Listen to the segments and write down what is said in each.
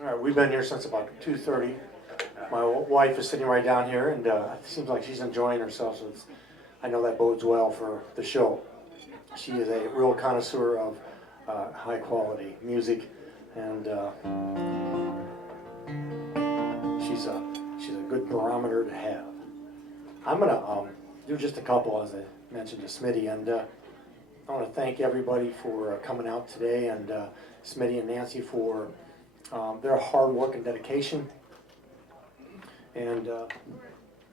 All right, we've been here since about 2:30. My wife is sitting right down here, and it seems like she's enjoying herself, so I know that bodes well for the show. She is a real connoisseur of high quality music, and she's a good barometer to have. I'm gonna do just a couple, as I mentioned to Smitty, and I want to thank everybody for coming out today, and Smitty and Nancy for their hard work and dedication. And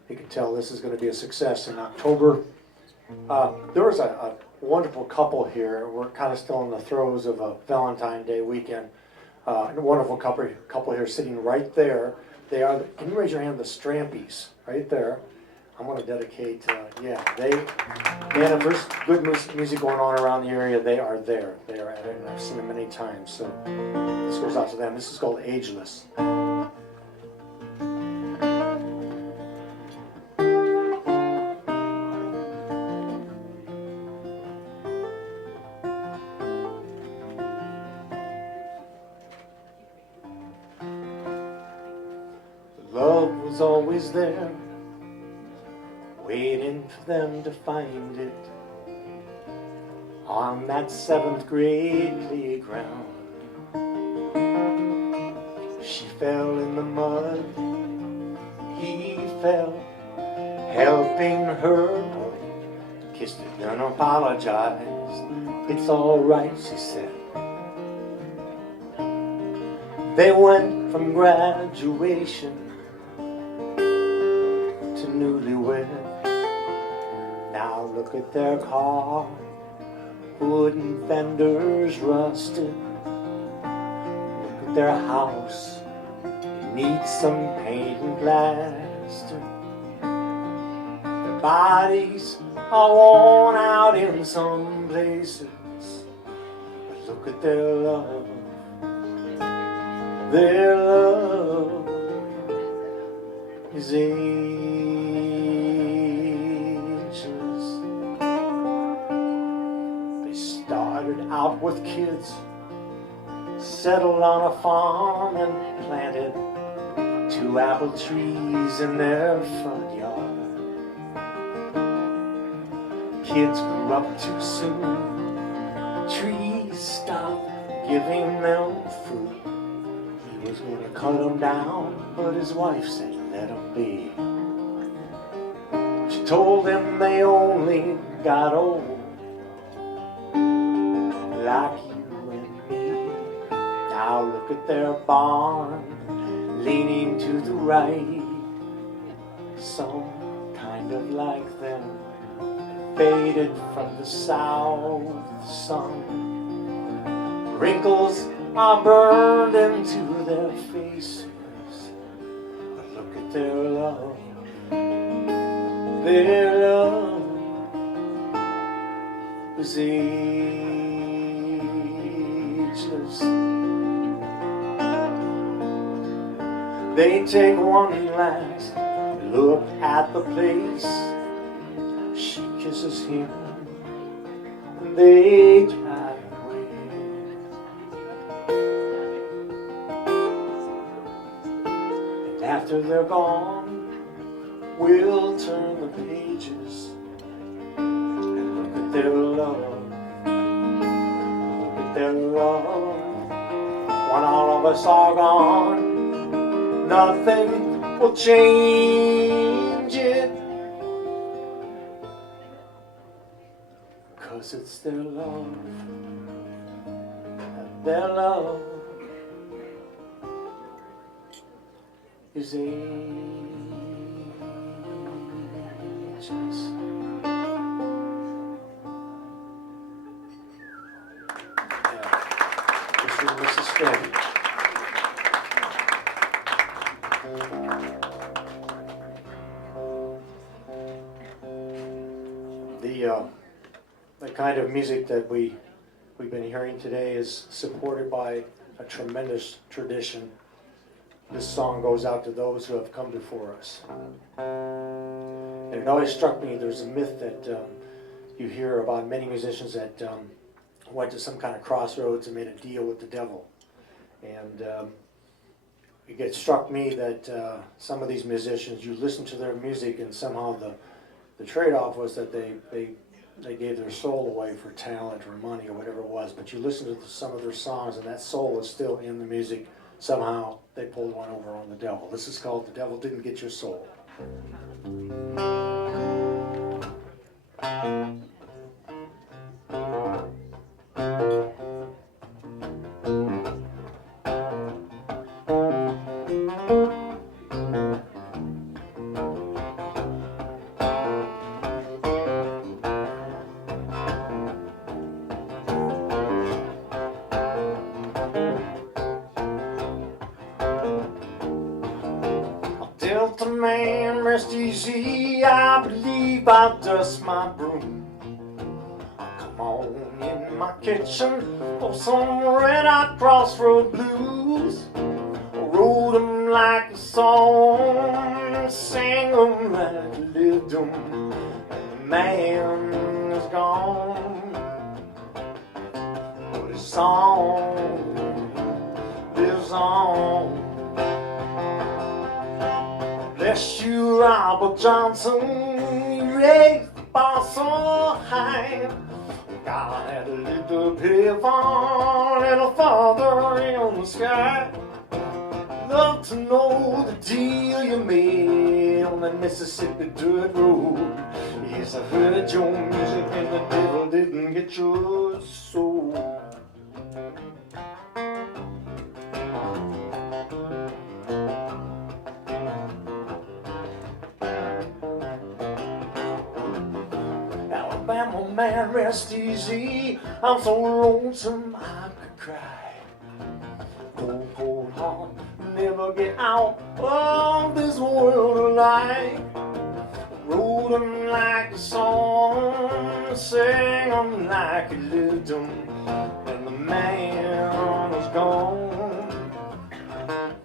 you can tell this is going to be a success in October. There was a wonderful couple here. We're kind of still in the throes of a Valentine's Day weekend. A wonderful couple here sitting right there. They are, can you raise your hand, the Strampies, right there. I'm going to dedicate, man, if there's good music going on around the area, they are there. They are at it, and I've seen them many times. So this goes out to them. This is called Ageless. Love was always there, waiting for them to find it on that 7th grade playground. She fell in the mud, he fell, helping her. Kissed her and apologized. It's all right, she said. They went from graduation to newlywed. Now look at their car, wooden fenders rusted. Look at their house, it needs some paint and plaster. Their bodies are worn out in some places, but look at their love. Their love is started out with kids, settled on a farm and planted 2 apple trees in their front yard. Kids grew up too soon, trees stopped giving them fruit. He was gonna cut them down, but his wife said let them be. She told him they only got old like you and me. Now look at their barn, leaning to the right. Some kind of like them, faded from the south sun. Wrinkles are burned into their faces, but look at their love. Their love is ageless. They take one last look at the place. She kisses him and they drive away. And after they're gone, we'll turn the pages and look at their love. Look at their love. When all of us are gone, nothing will change it, 'cause it's their love. And their love is ageless. This is Mrs. Stanley. The kind of music that we've been hearing today is supported by a tremendous tradition. This song goes out to those who have come before us. And it always struck me, there's a myth that you hear about many musicians that went to some kind of crossroads and made a deal with the devil. And it struck me that some of these musicians, you listen to their music, and somehow the trade-off was that they gave their soul away for talent or money or whatever it was. But you listen to some of their songs, and that soul is still in the music. Somehow they pulled one over on the devil. This is called "The Devil Didn't Get Your Soul." Delta man, rest easy, I believe I'll dust my broom. Come on in my kitchen for some red hot crossroad blues. I wrote them like a song, sang them like I lived them, and the man is gone. But his song lives on. Bless you, Robert Johnson, you raised the bar so high. God had a little heaven and a father in the sky. Love to know the deal you made on the Mississippi dirt road. Yes, I heard your music and the devil didn't get your soul. Alabama man, rest easy. I'm so lonesome I could cry. Cold, cold heart, never get out of this world alive. Wrote them like a song, sang them like he lived them, and the man was gone.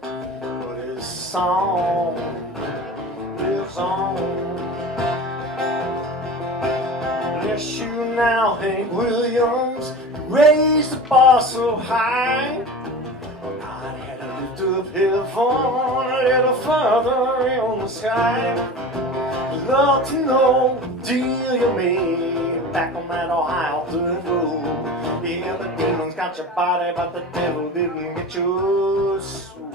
But his song lives on. Bless you now, Hank Williams, you raised the bar so high. God had a lift of heaven, and a father in the sky. Love to know the deal you made back on that Ohio dirt road. Yeah, the demons got your body, but the devil didn't get your soul.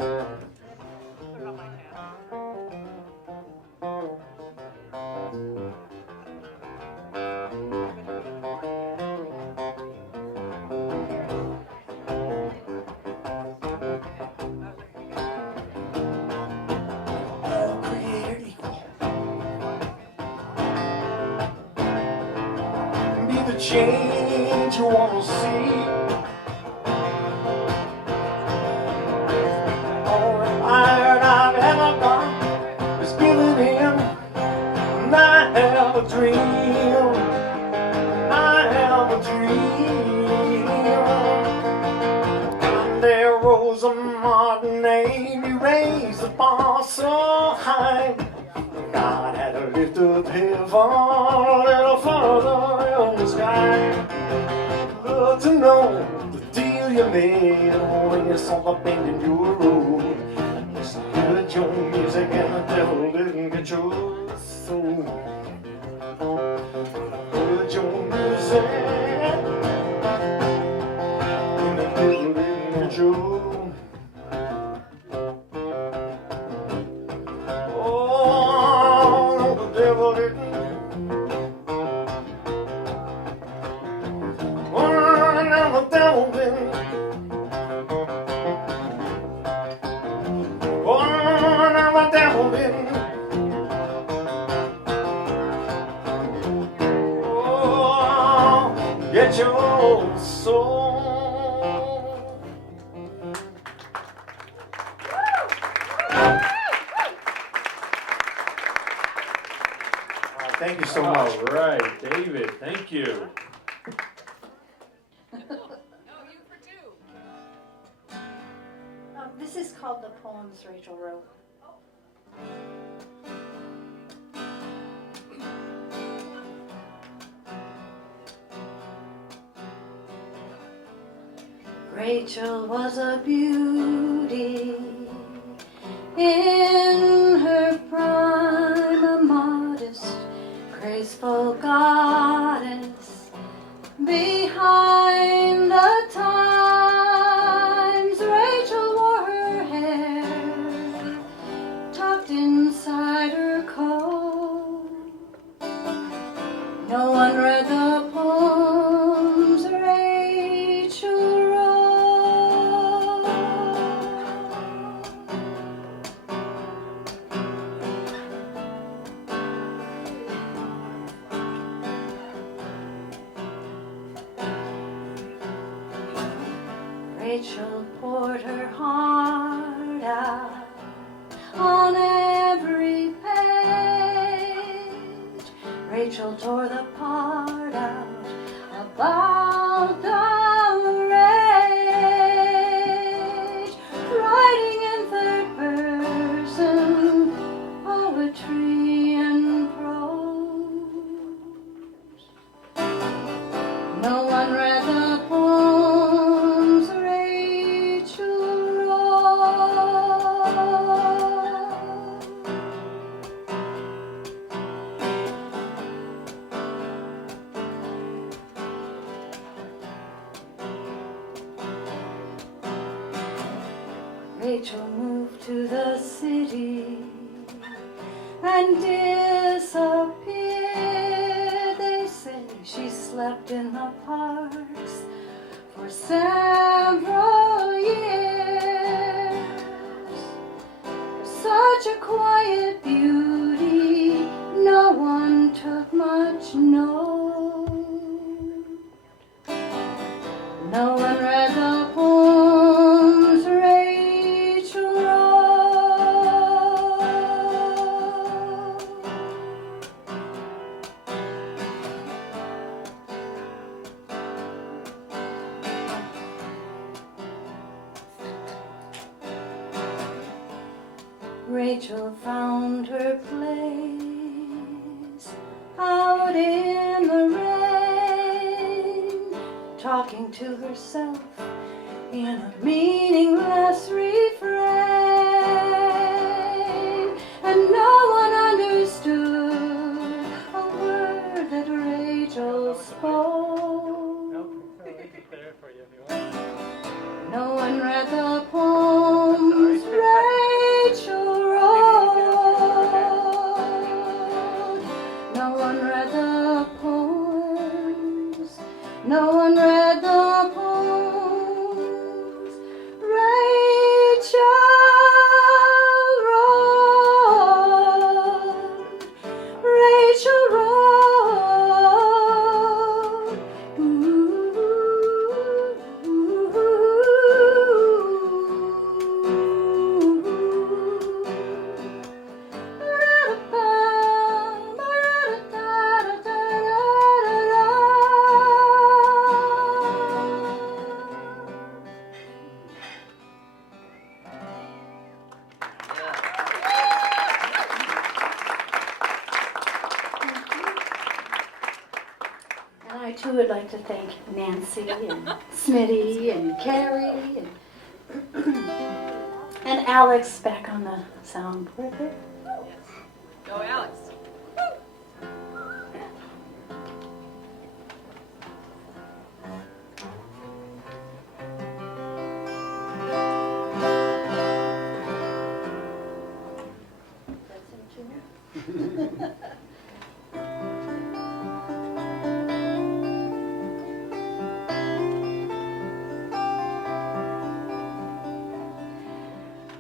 The change you wanna see. All the fire I've ever got is giving in, and I have a dream. I have a dream. And there rose a modern name, he raised the bar so high. God had a lift of heaven, and a father in the sky. Love to know the deal you made when you saw the bend in your road. Yes, I heard your music and the devil didn't get your soul. I heard your music and the devil didn't get your soul. Get your soul. Thank you so much. All right, David, thank you. This is called The Poems Rachel Wrote. Rachel was a beauty Rachel poured her heart out on every page. Rachel tore the part out about the rage, writing in third person poetry and prose. No one read the poems Rachel wrote. Rachel moved to the city and disappeared. They say she slept in the parks for several years. Such a quiet beauty, no one took much note. No one read the poems Rachel wrote. Rachel found her place out in the rain, talking to herself in a meaningless refrain, and no one understood a word that Rachel spoke. No one read the poems Rachel wrote. No one read the poems. No one read the poems Rachel wrote. Rachel wrote. And I too would like to thank Nancy and Smitty and Carrie and Alex back on the soundboard there. Go, Alex. That's it, Junior.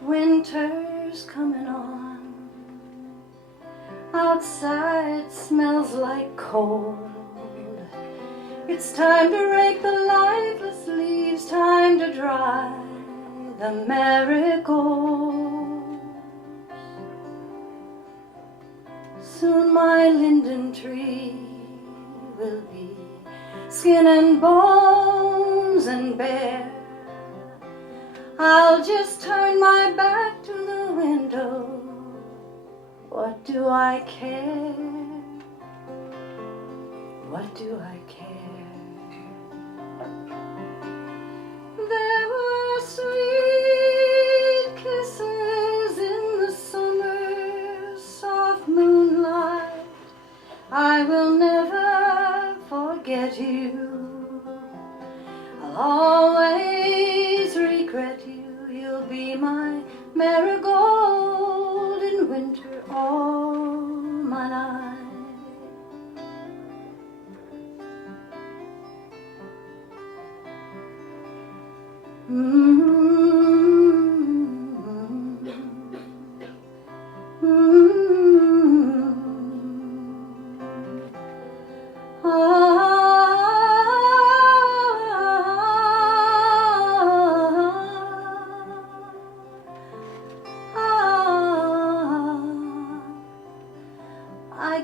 Winter's coming on. Outside smells like cold. It's time to rake the lifeless leaves, time to dry the marigolds. Soon my linden tree will be skin and bones and bare. I'll just turn my back to the window. What do I care? What do I care? There were sweet kisses in the summer soft moonlight. I will never forget you. I'll always regret you. You'll be my marigold in winter all my life.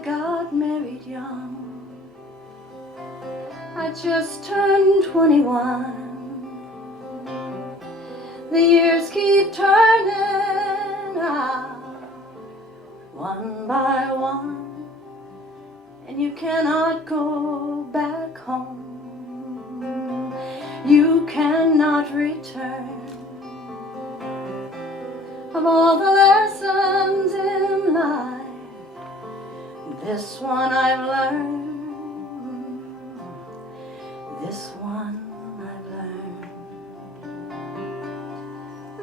got married young. I just turned 21. The years keep turning out, one by one, and you cannot go back home. You cannot return. Of all the lessons in life, this one I've learned. This one I've learned.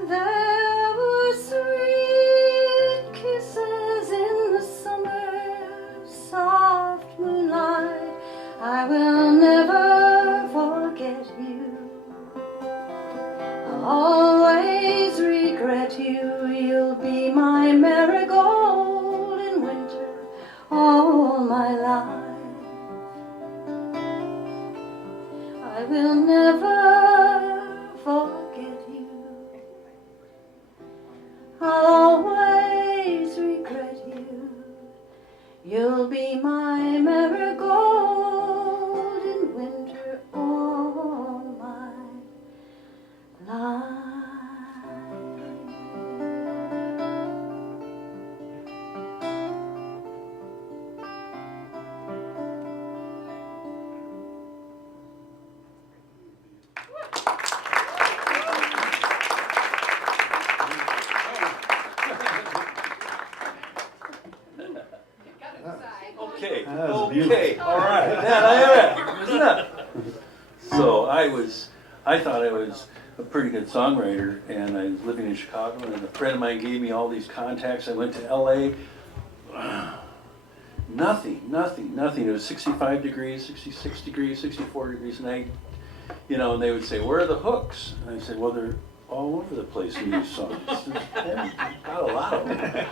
There were sweet kisses in the summer, soft moonlight. I will never forget you. I'll always regret you. You'll be my marigold in winter all my life. I will never forget you. I'll always regret you. You'll be my marigold in winter all my life. Okay, That was okay, all right. That I am, isn't it? So I thought I was a pretty good songwriter, and I was living in Chicago, and a friend of mine gave me all these contacts. I went to LA. Nothing. It was 65 degrees, 66 degrees, 64 degrees, and and they would say, "Where are the hooks?" And I said, "Well, they're all over the place in these songs. Got a lot of them."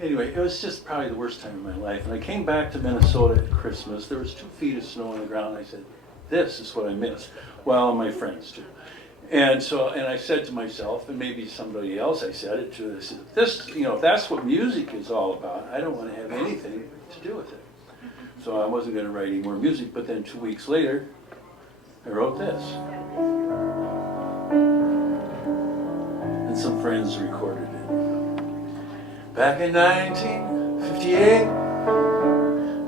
Anyway, it was just probably the worst time of my life. And I came back to Minnesota at Christmas. There was 2 feet of snow on the ground. I said, this is what I miss. Well, my friends too. And I said to myself, and maybe somebody else I said it to, I said, if that's what music is all about, I don't want to have anything to do with it. So I wasn't going to write any more music, but then 2 weeks later, I wrote this. And some friends recorded it. Back in 1958,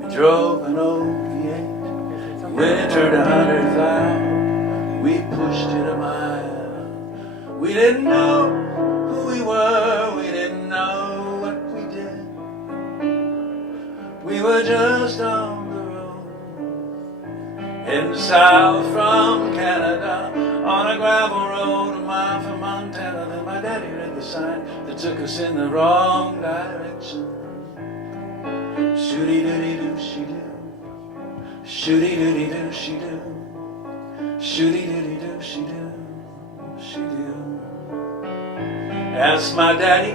we drove an old V8 from Winter to Huntertown. We pushed it a mile. We didn't know who we were. We didn't know what we did. We were just on the road, heading south from Canada on a gravel road a mile from Montana. Then my daddy read the sign that took us in the wrong direction. Shooty-dooty-doo-she-doo, shooty-dooty-doo-she-doo, shooty-dooty-doo-she-doo, she-doo. Asked my daddy,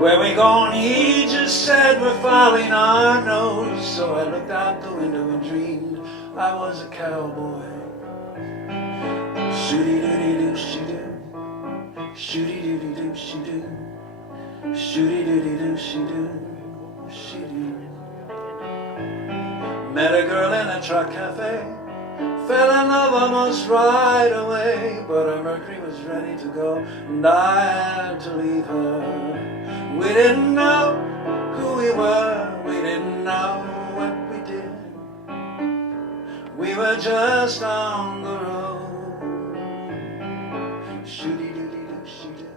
where we going? He just said we're following our nose. So I looked out the window and dreamed I was a cowboy. Shooty-dooty-doo-she-doo, shooty-dooty-doo-she-doo, shooty-dooty-doo-she-doo, she-doo. Met a girl in a truck cafe, fell in love almost right away, but her Mercury was ready to go, and I had to leave her. We didn't know who we were, we didn't know what we did. We were just on the road. Shooty-dooty-doo-she-doo,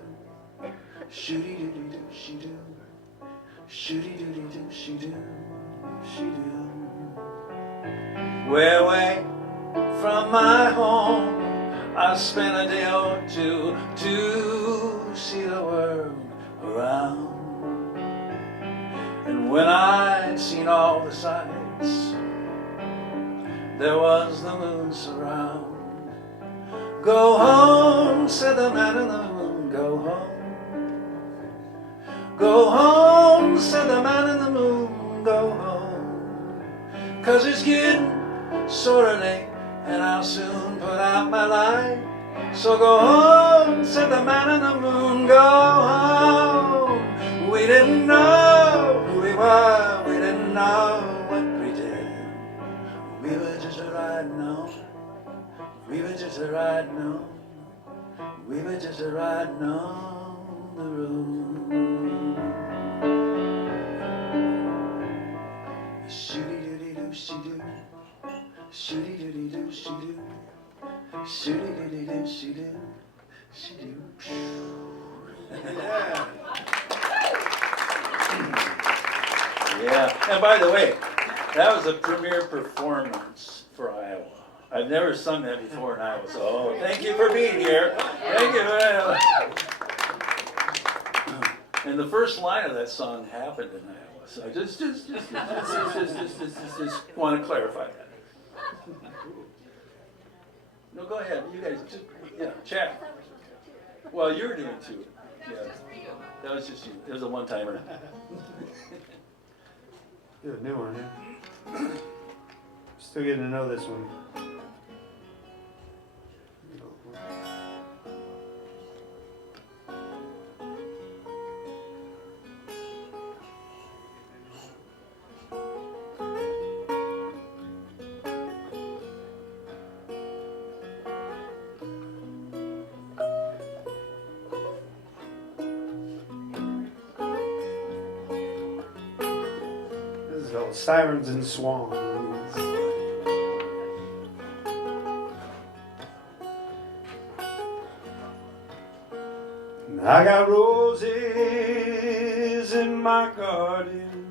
shooty-dooty-doo-she-doo, shooty-dooty-doo-she-doo, she-doo. We're away from my home. I spent a day or two to see the world around. And when I'd seen all the sights, there was the moon surround. Go home, said the man in the moon, go home. Go home, said the man in the moon, go home. 'Cause it's getting sorta late, and I'll soon put out my light. So go home, said the man in the moon, go home. We didn't know who we were, a riding on, we were just a riding on the road. Shooty-dooty-doo-she-doo, shooty-dooty-doo-she-doo, shooty-dooty-doo-she-doo, she-doo. Yeah, and by the way, that was a premiere performance for Iowa. I've never sung that before in Iowa, so thank you for being here. Thank you. And the first line of that song happened in Iowa, so I just want to clarify that. No, go ahead. You guys just chat. Well, you're doing it too. Yeah, that was just you. It was a one-timer. You're a new one, yeah? Still getting to know this one. This is called Sirens and Swans. I got roses in my garden,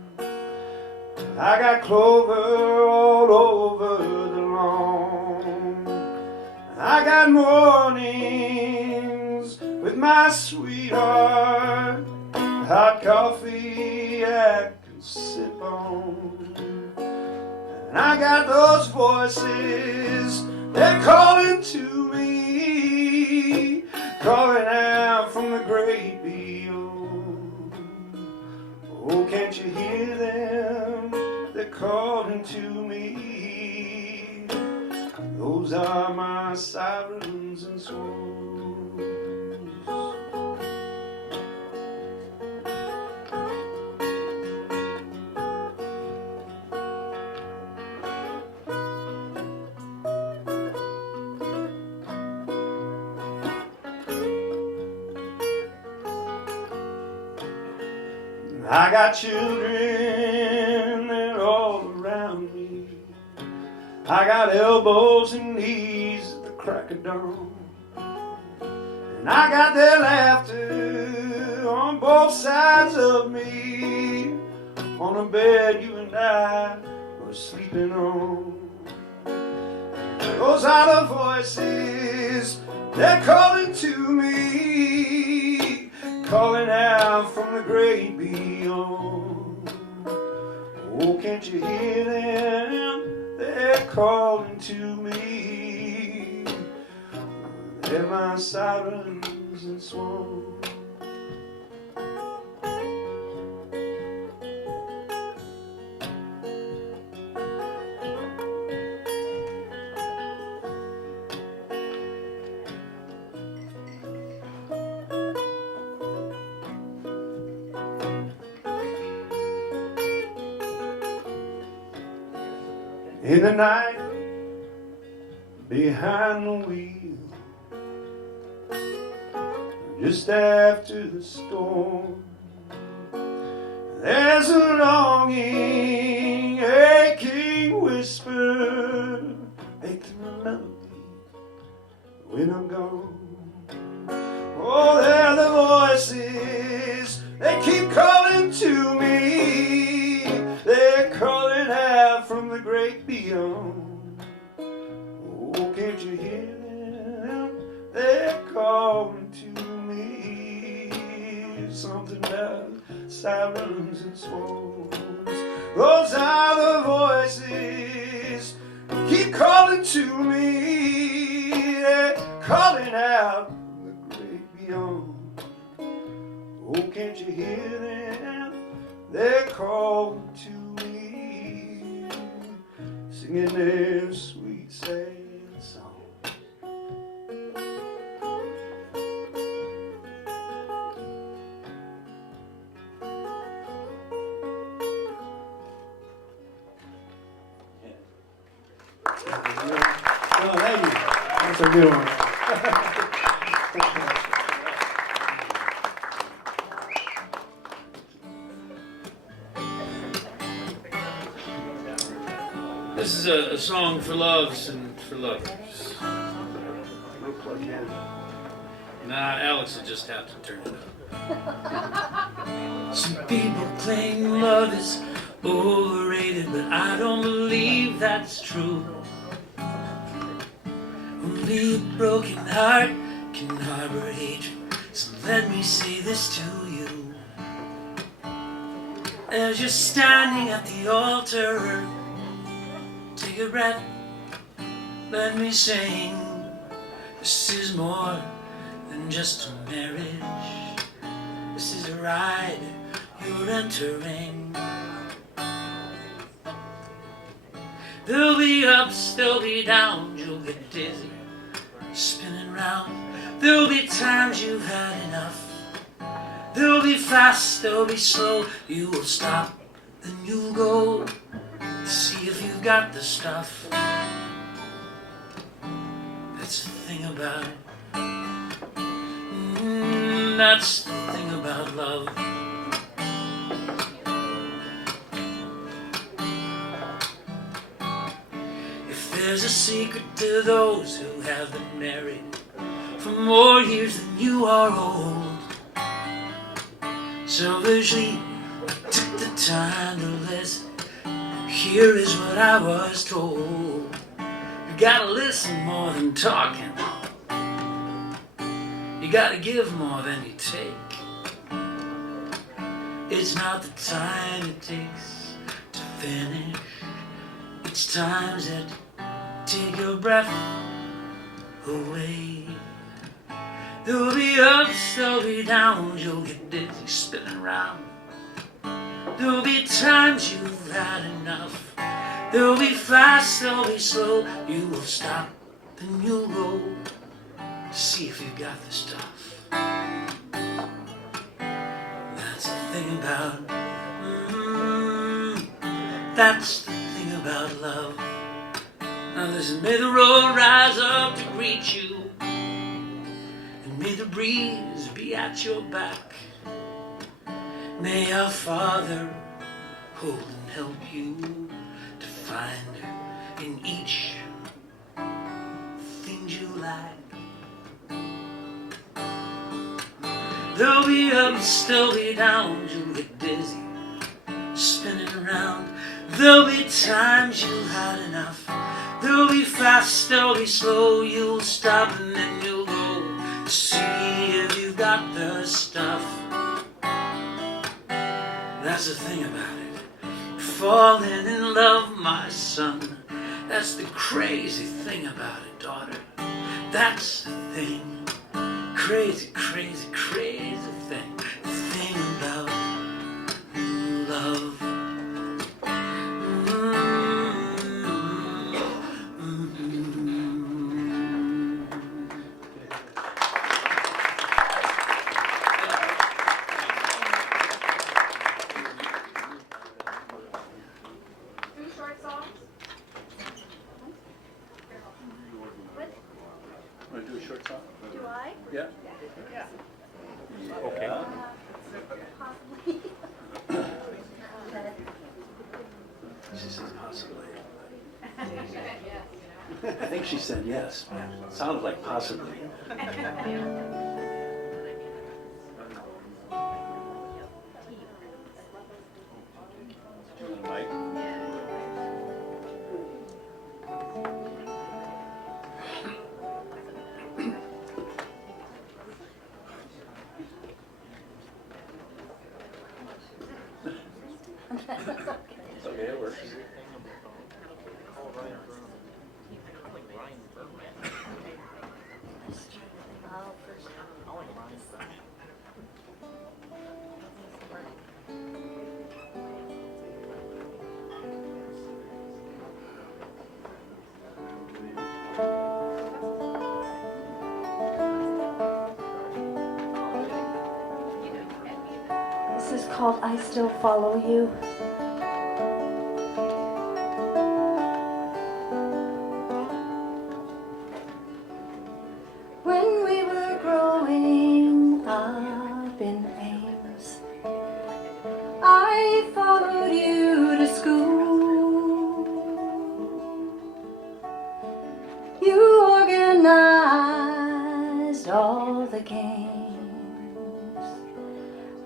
I got clover all over the lawn, I got mornings with my sweetheart, hot coffee I can sip on, and I got those voices, they're calling to me, calling out from the great beyond. Oh, can't you hear them? They're calling to me. Those are my sirens and swans. I got children, they're all around me. I got elbows and knees at the crack of dawn. And I got their laughter on both sides of me, on a bed you and I were sleeping on. Those are the voices, they're calling to me, calling out from the great beyond. Oh, can't you hear them? They're calling to me. They're my sirens and swans. In the night, behind the wheel, just after the storm, there's a longing, aching whisper, making a melody when I'm gone. Oh, they're the voices, they keep calling to me, they're calling out from the great beyond. Oh, can't you hear them? They're calling to me. Something about sirens and swans. Those are the voices keep calling to me. They're calling out from the great beyond. Oh, can't you hear them? They're calling to me, singing their sweet sad song. Well, thank you. Thanks some new ones. This is a song for loves and for lovers. We'll plug in. Nah, Alex will just have to turn it up. Some people claim love is overrated, but I don't believe that's true. Only a broken heart can harbor hatred, so let me say this to you. As you're standing at the altar, take a breath, let me sing. This is more than just a marriage. This is a ride you're entering. There'll be ups, there'll be downs, you'll get dizzy, spinning round. There'll be times you've had enough. There'll be fast, there'll be slow. You will stop, then you'll go to see if you've got the stuff. That's the thing about it. That's the thing about love. If there's a secret to those who have been married for more years than you are old, selfishly I took the time to listen. Here is what I was told. You gotta listen more than talking. You gotta give more than you take. It's not the time it takes to finish. It's times that take your breath away. There'll be ups, there'll be downs, you'll get dizzy spinning around. There'll be times you've had enough. There'll be fast, there'll be slow. You will stop, then you'll go to see if you've got the stuff. That's the thing about, that's the thing about love. Now listen, may the road rise up to greet you, and may the breeze be at your back. May our Father hold and help you to find in each things you like. There'll be ups, there'll be downs, you'll get dizzy, spinning around. There'll be times you've had enough. There'll be fast, there'll be slow. You'll stop and then you'll go to see if you've got the stuff. That's the thing about it. Falling in love, my son. That's the crazy thing about it, daughter. That's the thing. Crazy, crazy, crazy thing. The thing about love. Two short songs? Want to do a short song? Do I? Yeah. Okay. Possibly. She says possibly. I think she said yes. It sounded like possibly. Do you want a mic? Okay, it works. This is called I Still Follow You.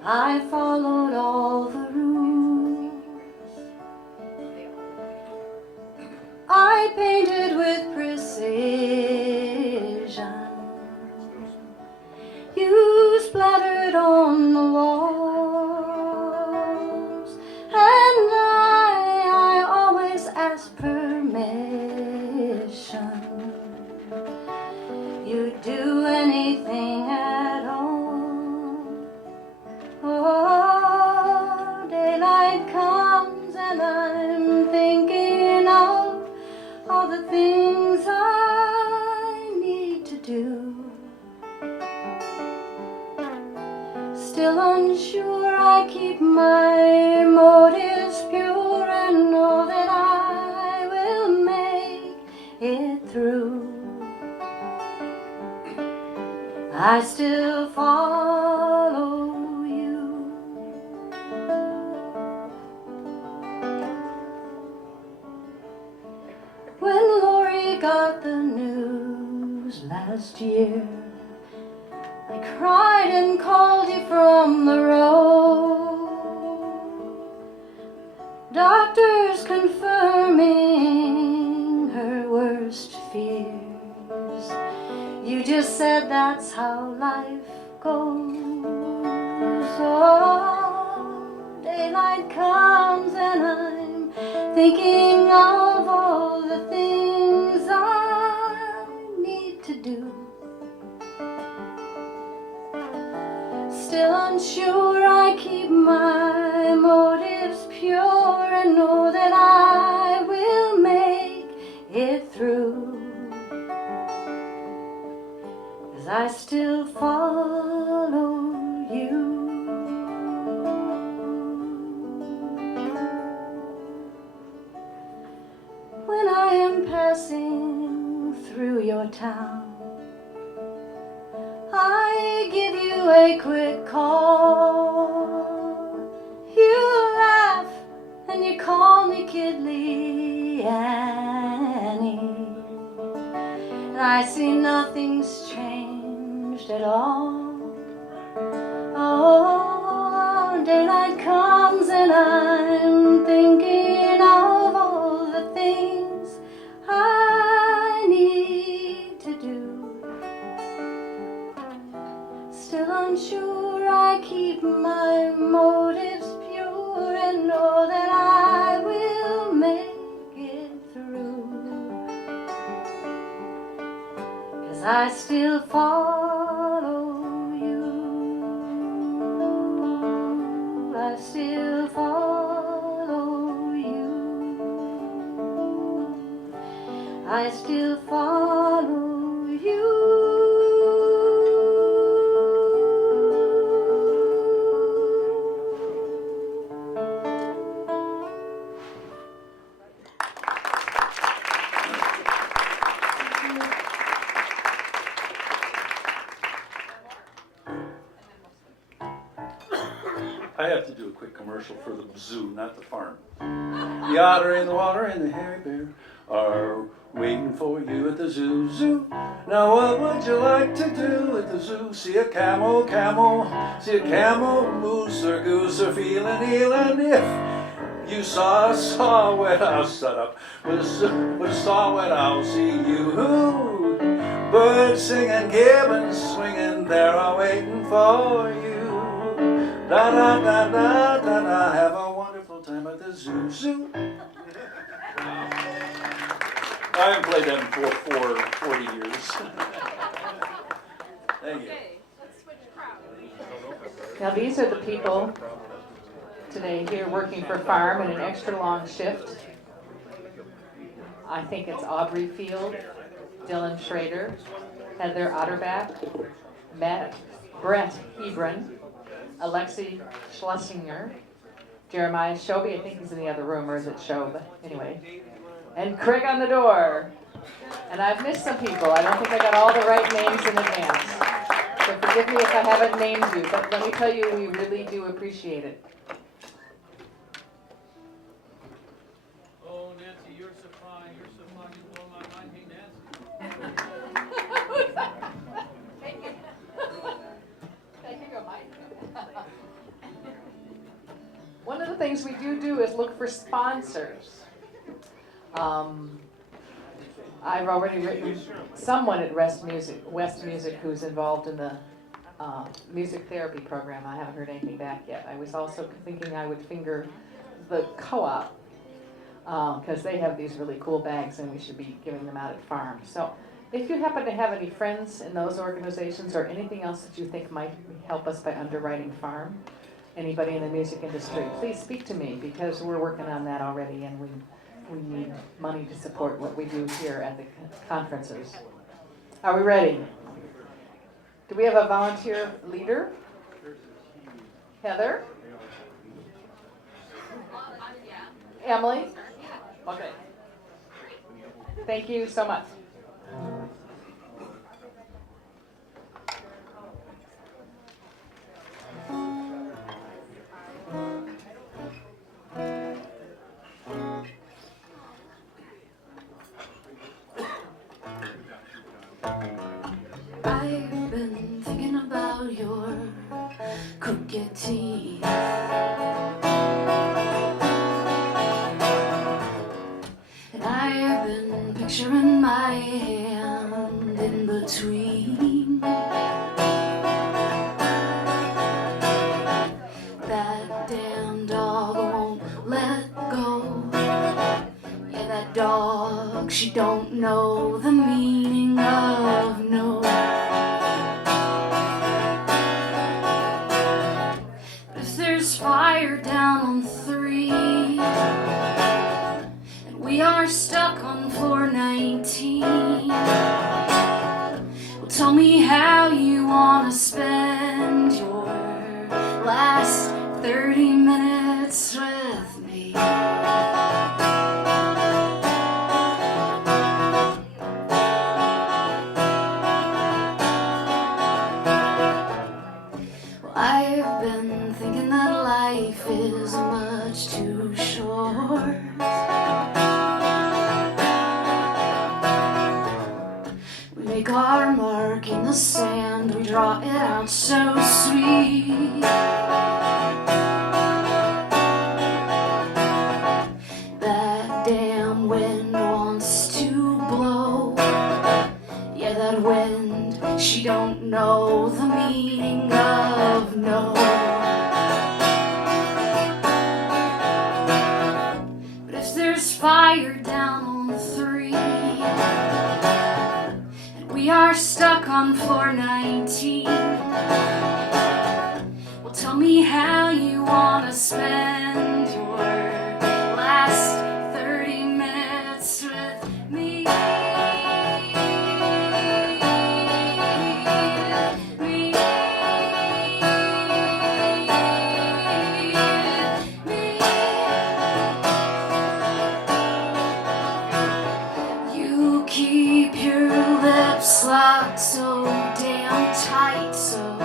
I followed all the rules. I painted with precision. You splattered on the walls, and I always asked permission. You'd do anything at all. Oh, daylight comes and I'm thinking of all the things I need to do. Still unsure, I keep my motives pure and know that I will make it through. I still follow you. When Lori got the news last year, I cried and called you from the road. Doctors confirming her worst fears. You just said that's how life goes. Oh, daylight comes and I'm thinking of all the things I need to do. Still unsure, I keep my motives pure and know that I will make it through. 'Cause I still follow you. When I am passing through your town, I give you a quick call. You laugh and you call me Kidly Annie, and I see nothing's changed at all. Oh, daylight comes and I'm thinking of all the things I need to do. Still unsure, I keep my motives pure and know that I will make it through. 'Cause I still follow you. I still follow you. I still follow you. I have to do a quick commercial for the zoo, not the farm. The otter and the water and the hairy bear are waiting for you at the zoo, zoo. Now what would you like to do at the zoo? See a camel, see a camel, moose or goose or feeling eel, and if you saw a saw-whet owl, shut up, with a saw-whet owl, see you, birds singing, gibbons swinging, they're all waiting for you. Da da da da da da, have a wonderful time at the zoo, zoo. I haven't played that for 40 years. Thank you. Okay, let's switch crowds. Now these are the people today here working for farm in an extra long shift. I think it's Aubrey Field, Dylan Schrader, Heather Otterback, Brett Hebron, Alexi Schlesinger, Jeremiah Shoby, I think he's in the other room, or is it Shob? Anyway. And Craig on the door. And I've missed some people. I don't think I got all the right names in advance. So forgive me if I haven't named you, but let me tell you, we really do appreciate it. Oh, Nancy, you're so fine. You're so fine. You blow my mind. Hey, Nancy. Thank you. Here you go, Mike. the things we do is look for sponsors. I've already written someone at West Music who's involved in the music therapy program. I haven't heard anything back yet. I was also thinking I would finger the co-op because they have these really cool bags and we should be giving them out at farms. So if you happen to have any friends in those organizations or anything else that you think might help us by underwriting farm, anybody in the music industry, please speak to me because we're working on that already and we need money to support what we do here at the conferences. Are we ready? Do we have a volunteer leader? Heather? Emily? Okay. Thank you so much. I've been thinking about your crooked teeth. And I've been picturing my hand in between. That damn dog won't let go. Yeah, that dog, she don't know the meaning of no. If there's fire down on 3 and we are stuck on floor 19, well, tell me how you wanna spend your last 30 minutes with me. I've been thinking that life is much too short. We make our mark in the sand, we draw it out so sweet. That damn wind wants to blow. Yeah, that wind, she don't know the meaning of no. But if there's fire down on 3 and we are stuck on floor 19, well, tell me how you wanna spend your last 30 minutes with me. Locked so damn tight, so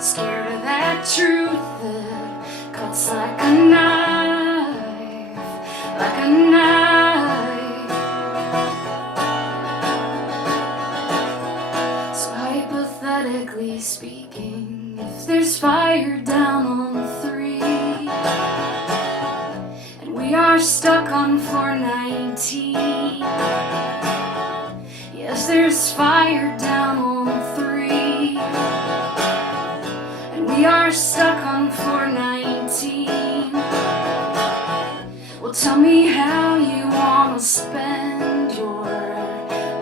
scared of that truth that cuts like a knife, like a knife. So hypothetically speaking, if there's fire down on 3 and we are stuck on floor 19, yes, there's fire down on 3 and we are stuck on floor 19. Well, tell me how you wanna spend your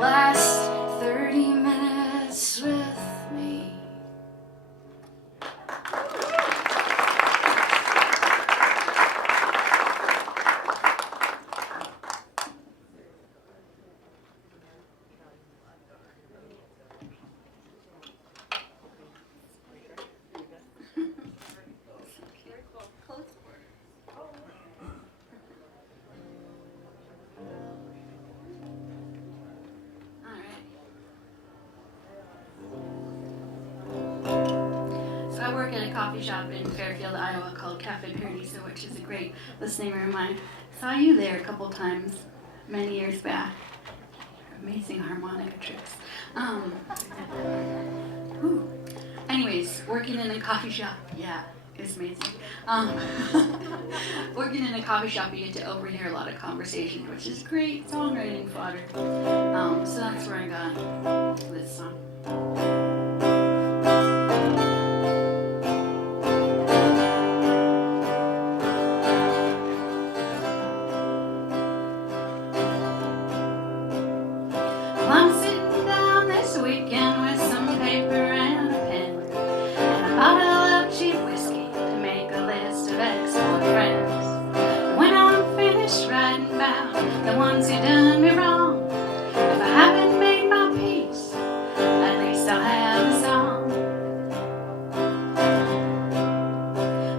last 30 minutes with me. So I work in a coffee shop in Fairfield, Iowa called Cafe Paradiso, which is a great listening room. I saw you there a couple times many years back. Amazing harmonica tricks. Anyways, working in a coffee shop, yeah, It's amazing. Working in a coffee shop, you get to overhear a lot of conversations, which is great songwriting fodder. So that's where I got this song. Well, I'm sitting down this weekend with some paper and a pen and a bottle of cheap whiskey to make a list of ex-old friends. And when I'm finished writing about the ones who done me wrong, if I haven't made my peace, at least I'll have a song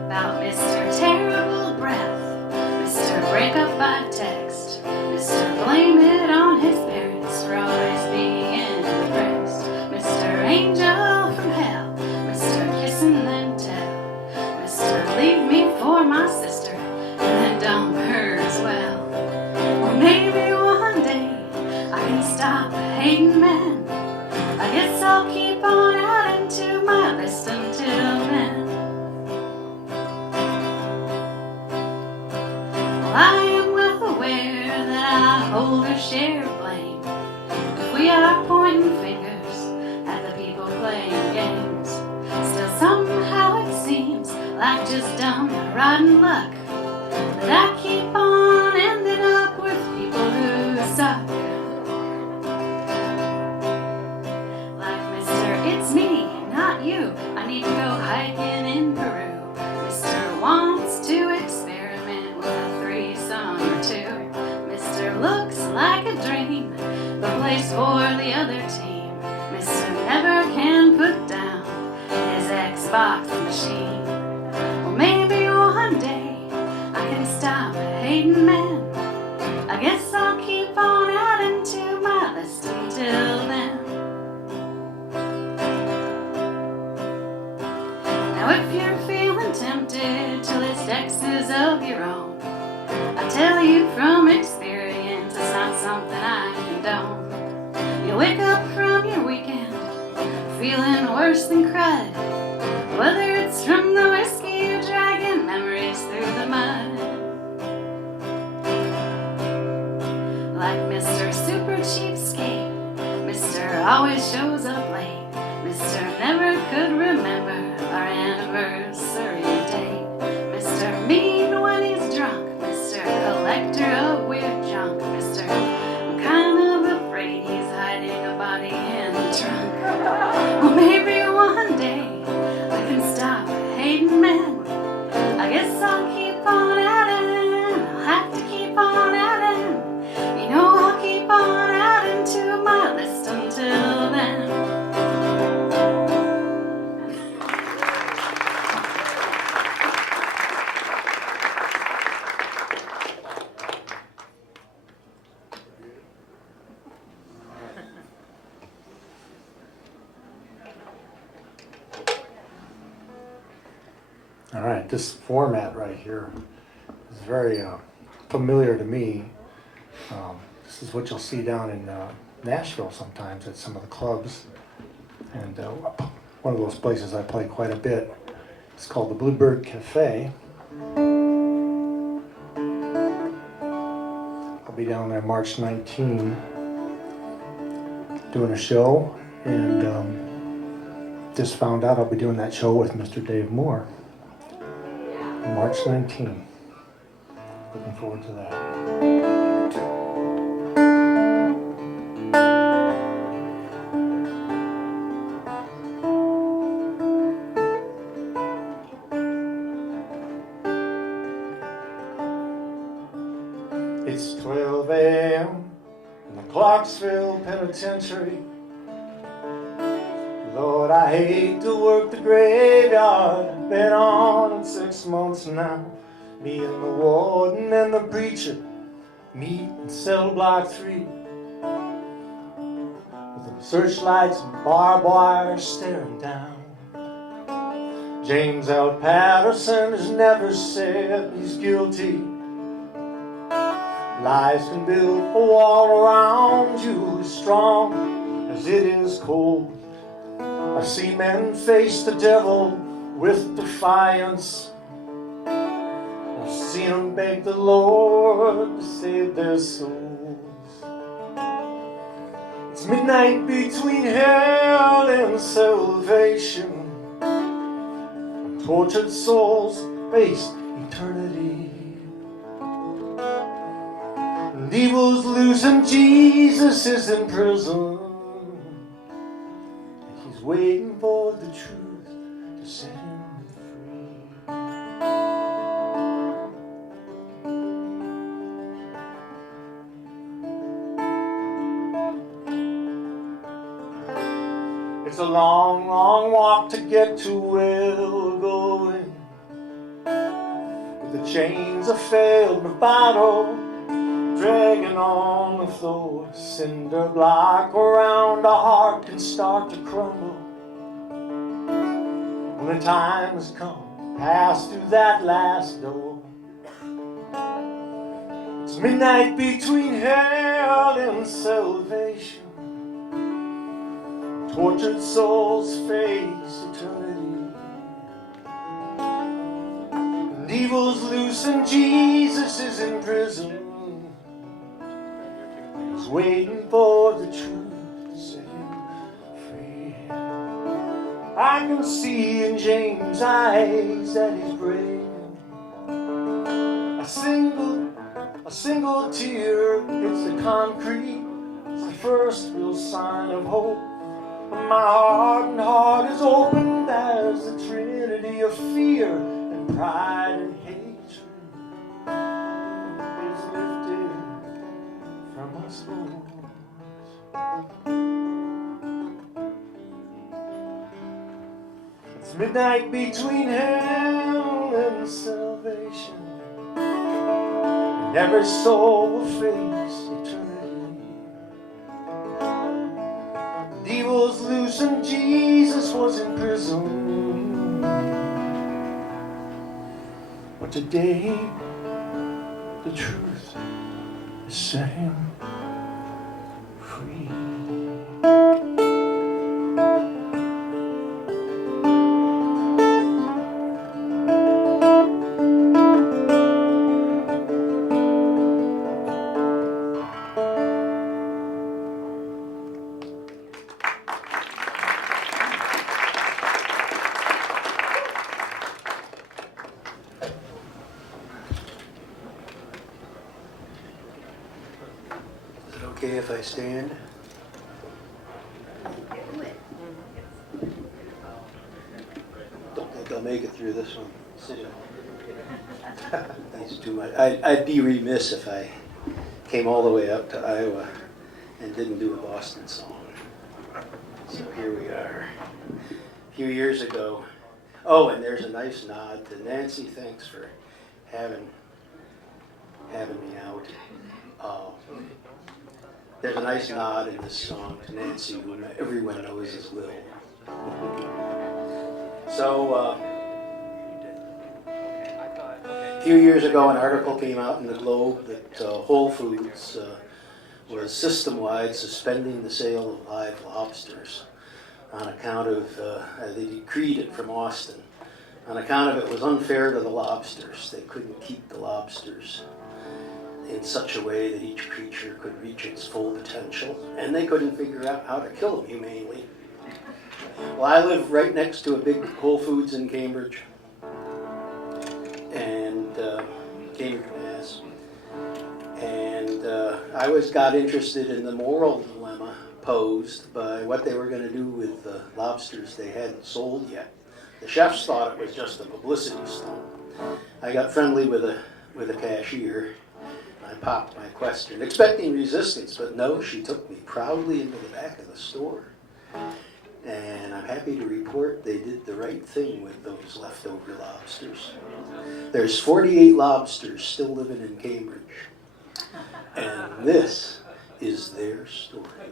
about Mr. Terrible Breath, Mr. Breakup by Text, Mr. Blame It on His Parents for always being depressed, Mr. Angel from Hell, Mr. Kiss and Then Tell, Mr. Leave Me for My Sister and then dump her as well. Or maybe one day I can stop hating men. I guess I'll keep on adding to my list until then. Well, I am well aware that I hold a share of blame if we are pointing fingers at the people playing games. Still somehow it seems like just dumb rotten luck that I keep on ending up with people who suck. Like Mr. It's me, not you, I need to go hiking in Peru. Mr. Wants to experiment with a threesome or two. Mr. Looks like a dream, but plays for the other team. Mr. Never can put down his Xbox machine. Well, maybe one day I can stop hating men. I guess I'll keep on adding to my list until then. Now if you're feeling tempted to list exes of your own, I tell you from experience it's not something I condone. You wake up from your weekend feeling worse than crud, whether it's from the whiskey or dragging memories through the mud. Like Mr. Super Cheapskate, Mr. Always Shows Up Late, Mr. Never Could Remember our anniversary date, Mr. Mean when he's drunk, Mr. Collector of weird junk, Mr. I'm kind of afraid he's hiding a body in the trunk. Well, maybe one day I can stop hating men. I guess I'll keep on adding, I'll have to keep on adding. You know I'll keep on adding to my list until then. All right, this format right here is very familiar to me. This is what you'll see down in Nashville sometimes at some of the clubs. And one of those places I play quite a bit, it's called the Bluebird Cafe. I'll be down there March 19 doing a show, and just found out I'll be doing that show with Mr. Dave Moore. March 19. Looking forward to that. It's 12 a.m. in the Clarksville Penitentiary. Lord, I hate to work the graveyard. Been on it 6 months now. Me and the warden and the preacher meet in cell block 3. With the searchlights and barbed wire staring down. James L. Patterson has never said he's guilty. Lies can build a wall around you as strong as it is cold. I've seen men face the devil with defiance. I've seen them beg the Lord to save their souls. It's midnight between hell and salvation. Tortured souls face eternity. And evil's loose and Jesus is in prison. And he's waiting for the truth to set him free. It's a long, long walk to get to where we're going. With the chains of failed bravado dragging on the floor. Cinder block around our heart can start to crumble. When the time has come, pass through that last door. It's midnight between hell and salvation. Tortured souls face eternity. And evil's loose and Jesus is in prison. He's waiting for the truth to set him free. I can see in James' eyes that he's breaking. A single tear hits the concrete. It's the first real sign of hope. My heart is opened as the trinity of fear and pride and hatred is lifted from us, Lord. It's midnight between hell and salvation, and every soul will face eternity. Evil's loose and Jesus was in prison. But today, the truth has set him free. Okay, if I stand? Don't think I'll make it through this one. Sit down. Thanks too much. I'd be remiss if I came all the way up to Iowa and didn't do a Boston song. So here we are. A few years ago. Oh, and there's a nice nod to Nancy. Thanks for having me out. There's a nice nod in this song to Nancy, who everyone knows as Lil. So, a few years ago, an article came out in the Globe that Whole Foods was system-wide suspending the sale of live lobsters on account of, they decreed it from Austin, on account of it was unfair to the lobsters. They couldn't keep the lobsters in such a way that each creature could reach its full potential, and they couldn't figure out how to kill them humanely. Well, I live right next to a big Whole Foods in Cambridge, and Cambridge, Mass. And I always got interested in the moral dilemma posed by what they were going to do with the lobsters they hadn't sold yet. The chefs thought it was just a publicity stunt. I got friendly with a cashier. I popped my question, expecting resistance, but no, she took me proudly into the back of the store. And I'm happy to report they did the right thing with those leftover lobsters. There's 48 lobsters still living in Cambridge. And this is their story.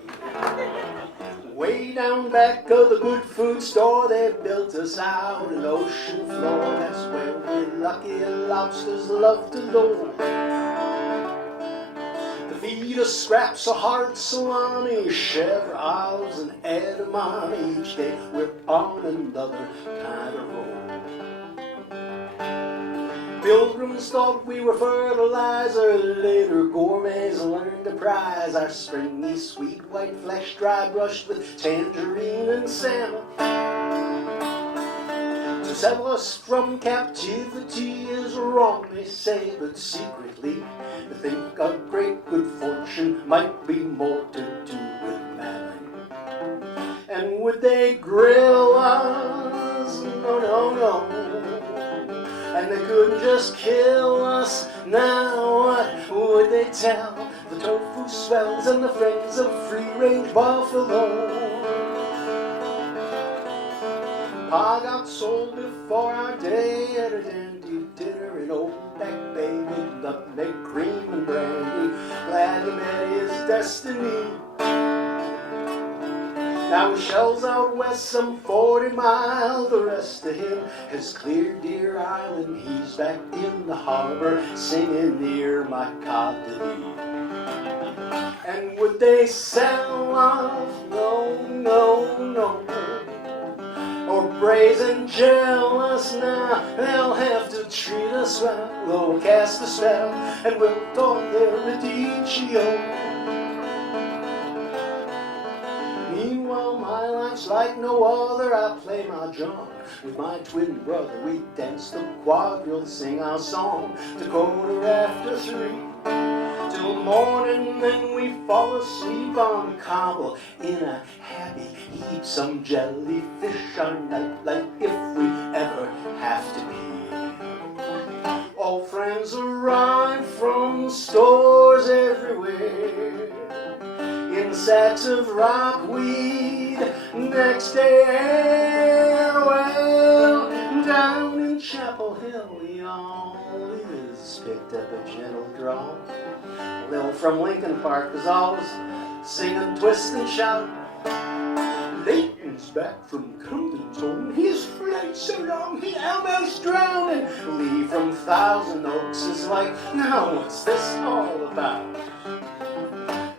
Way down back of the good food store, they built us out an ocean floor. That's where the lucky lobsters love to go. Feed us scraps of hard salami, chèvre, olives, and edamame. Each day we're on another kind of roll. Pilgrims thought we were fertilizer, later gourmets learned to prize our springy, sweet white flesh, dry brushed with tangerine and salmon. To sell us from captivity is wrong, they say, but secretly they think a great good fortune might be more to do with mammon. And would they grill us? No, no, no. And they couldn't just kill us. Now what would they tell the tofu swells and the friends of free-range buffalo? Pa got sold before our day at a dandy dinner in Old Back Bay with nutmeg, cream, and brandy. Glad he met his destiny. Now he shells out west some 40 miles. The rest of him has cleared Deer Island. He's back in the harbor singing near my Cod d'Ivie. And would they sell us? No, no, no. Or brazen jail us now? They'll have to treat us well. They'll cast a spell and we'll talk their radicchio. Meanwhile, my life's like no other. I play my drum with my twin brother. We dance the quadrille, sing our song to quarter after 3. Till morning, then we fall asleep on cobble in a happy heap. Some jellyfish our nightlight if we ever have to be. All friends arrive from stores everywhere in sacks of rockweed. Next day, well, down in Chapel Hill, y'all, is picked up a gentle drawl. Lil from Lincoln Park was always singing, twist and shout. Leighton's back from Camden's home. His flight so long he almost drowned. And Lee from Thousand Oaks is like, now what's this all about?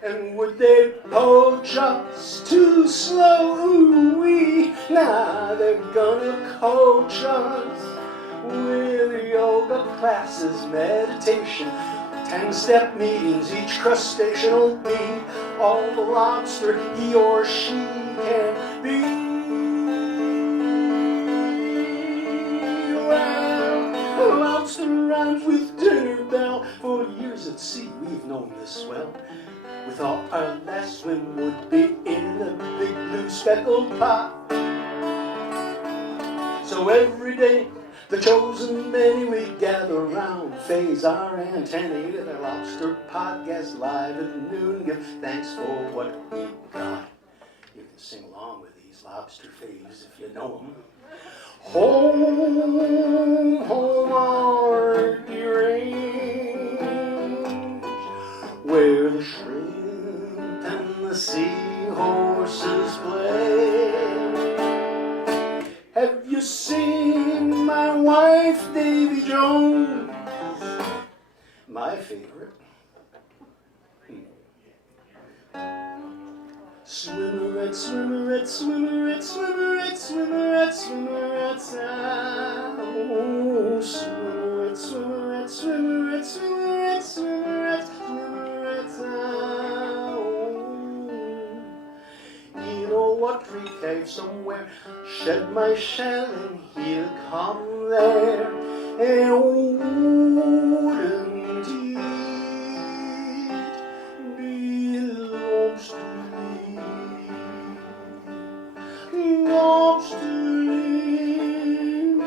And would they poach us too slow? Ooh-wee. Nah, they're gonna coach us with yoga classes, meditation, 10-step meetings. Each crustacean will be all the lobster he or she can be. Well, lobster rhymes with dinner bell. For years at sea we've known this well. We thought our last swim would be in a big blue speckled pot. So every day the chosen many we gather round, phase our antennae to their lobster podcast live at noon. Give thanks for what we got. You can sing along with these lobster faves if you know them. Home, home our range, where the shrimp and the seahorses play. Have you seen my wife, Davy Jones? My favorite. Swimmerette, swimmerette, swimmerette, swimmerette, swimmerette, swimmerette, oh, swimmerette, swimmerette, swimmerette, swimmerette, swimmerette, swimmerette, oh. You know what Creek cave somewhere shed my shell and he'll come there and wouldn't it belongs to me, belongs to me.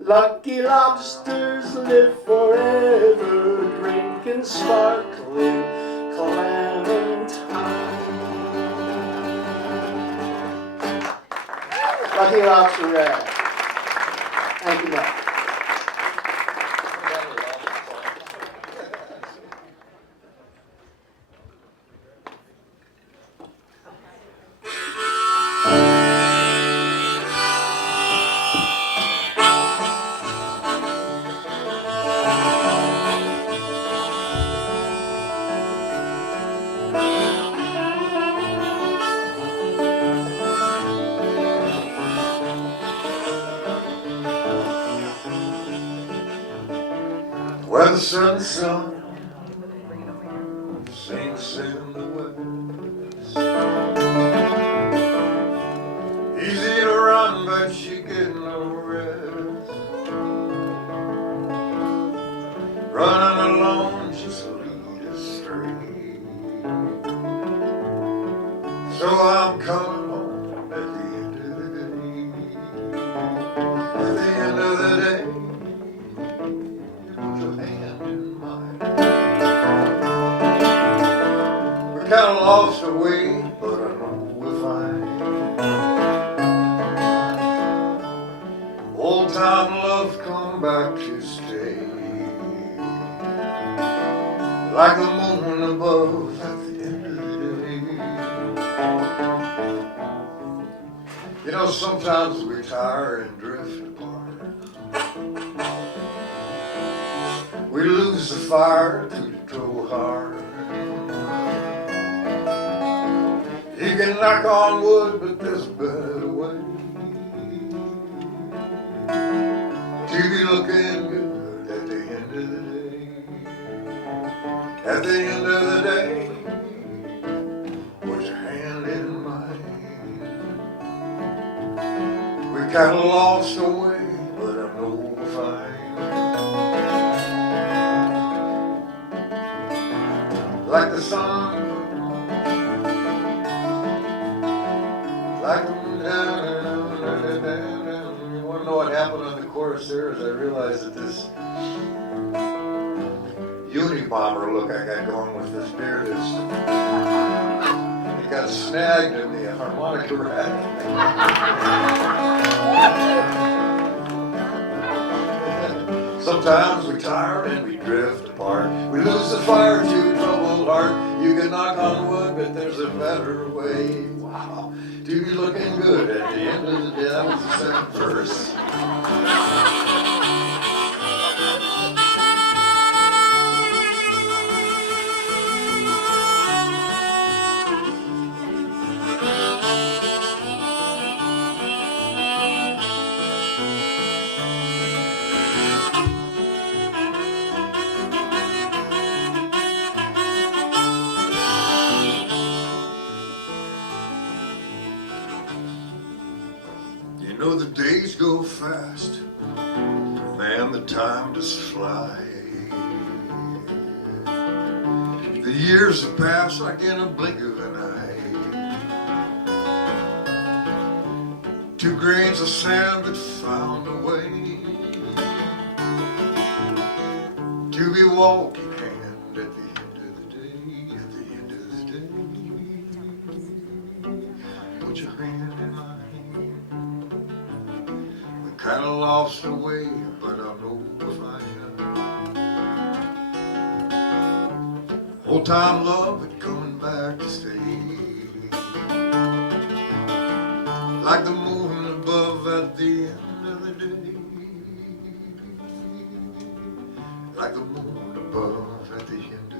Lucky lobsters live forever, drinking sparkling clementine. Lucky lobster red. Thank you, Mike. where the setting sun sinks in the west. Easy to run, but you get no rest. Running alone just lead astray. So I'm coming home at the end of the day. At the end of the day, put your hand in mine. We're kind of lost our way, but I know we'll find old time love come back to stay. Like the moon above at the end of the day. You know, sometimes we tire and drift apart. We lose the fire to go hard. You can knock on wood, but there's a better way to be looking good at the end of the day. At the end of the day, put your hand in mine. We kind of lost our way, but I know we'll find. Like the sun, like the moon down. You want to know what happened on the chorus there? Is I realized that this Unabomber look I got going with this beard is, it got snagged in the harmonica rack. Sometimes we tire and we drift apart. We lose the fire to a troubled heart. You can knock on wood, but there's a better way. Wow. To be looking good at the end of the day. That was the second verse. You know the days go fast, man, the time does fly. The years have passed like in a blink of an eye. 2 grains of sand that found a way to be walking hand at the end of the day. At the end of the day, put your hand in mine. Kind of lost our way, but I know we'll find out. Old time love had coming back to stay. Like the moon above at the end of the day. Like the moon above at the end of the day.